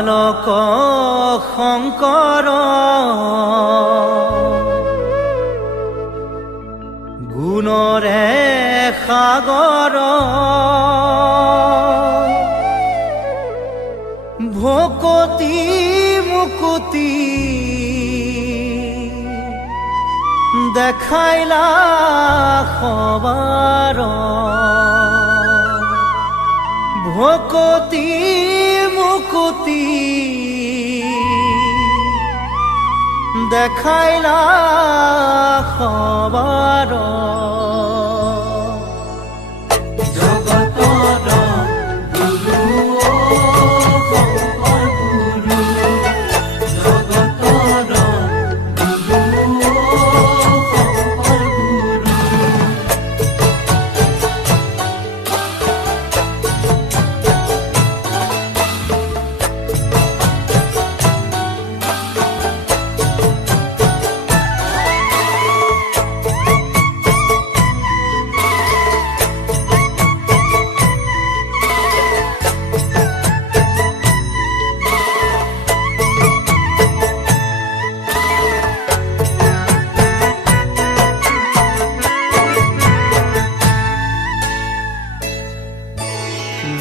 বালক শংকৰ গুণৰে সাগৰ ভকতি মুকুতি দেখাইলা সবাৰ ভকতি মুকুতি দেখাইলা সবাৰ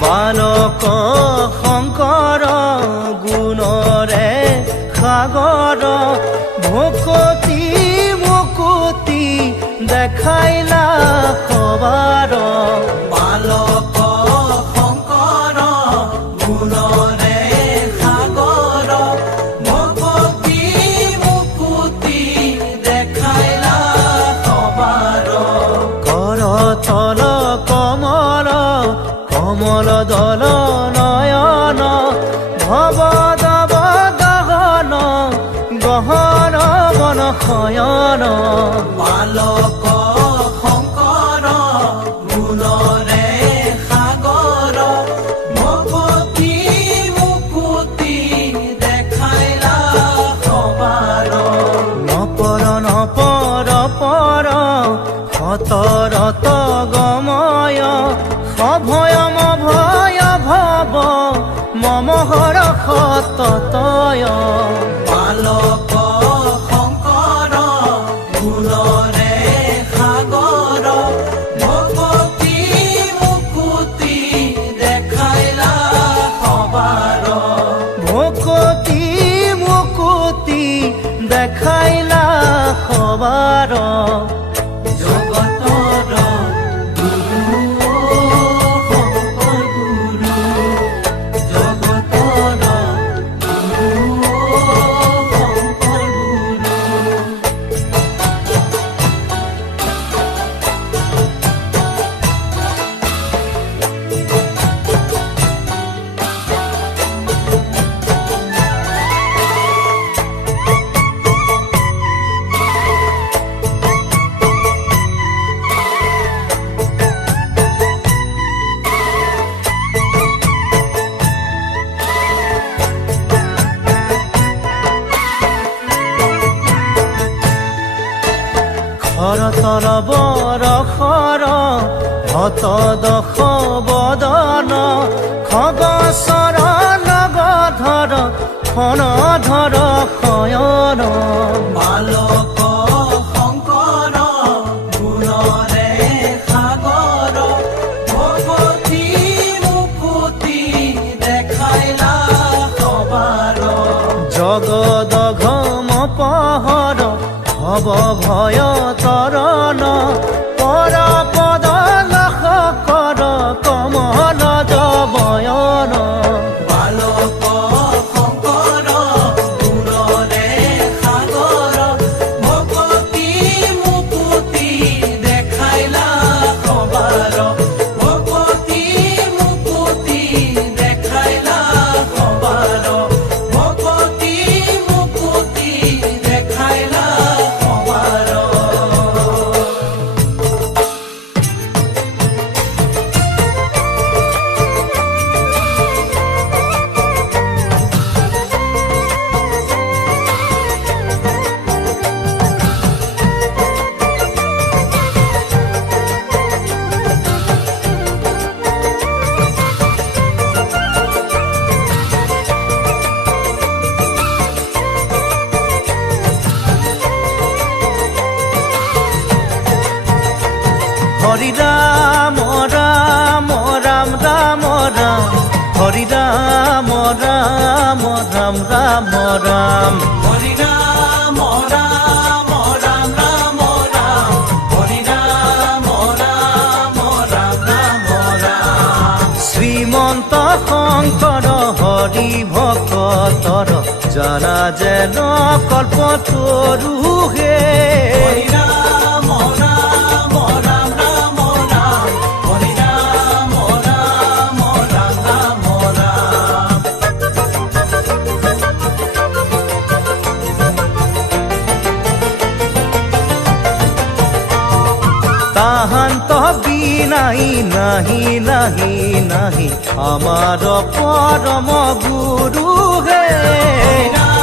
বালক শংকৰ গুণৰে সাগৰ ভকতি মুকুতি দেখাইলা সবাৰ বালক শংকৰ গুণৰে সাগৰ ভকতি মুকুতি দেখাইলা সবাৰ কৰতল কমল কমল দল নয়ন ভবদব গহন গহন বন শয়ন বালক শংকৰ গুণৰে সাগৰ ভকতি মুকুতি দেখাইলা সবাৰ নপৰ নপৰ পৰ সতৰত গময় অভয়ম ভয় ভৱ মমহৰ সততয় বালক শংকৰ গুণৰে সাগৰ ভকতি মুকুতি দেখাইলা সবাৰ ভকতি মুকুতি দেখাইলা সবাৰ হৰতল বৰষৰ হত দশ বদন খগচৰ নগধৰ খনধৰ শয়ন বালক শংকৰ গুণৰে সাগৰ ভকতি মুকুতি দেখাইলা সবাৰ জগদঘম পহৰ ভৱ ভয় তৰণ পৰ পদ লাখ কৰ কমল জবয়ন বালক শংকৰ গুণৰে সাগৰ ভকতি মুকুতি দেখাইলা সবাৰ ভকতি মুকুতি দেখাইলা সবাৰ ভকতি মুকুতি দেখাইলা সবাৰ হৰি ৰাম ৰাম ৰাম ৰাম ৰাম হৰি ৰাম ৰাম ৰাম ৰাম ৰাম হৰি ৰাম ৰাম ৰাম ৰাম ৰাম হৰি ৰাম ৰাম ৰাম ৰাম ৰাম শ্ৰীমন্ত শংকৰ হৰি ভকতৰ জানা যেন কল্পতৰু হে হৰি ৰাম ৰাম ৰাম ৰাম ৰাম হৰি ৰাম ৰাম ৰাম ৰাম ৰাম তাহান্ত বিনাই নাহি নাহি নাহি আমাৰ পৰম গুৰু হে হৰি ৰাম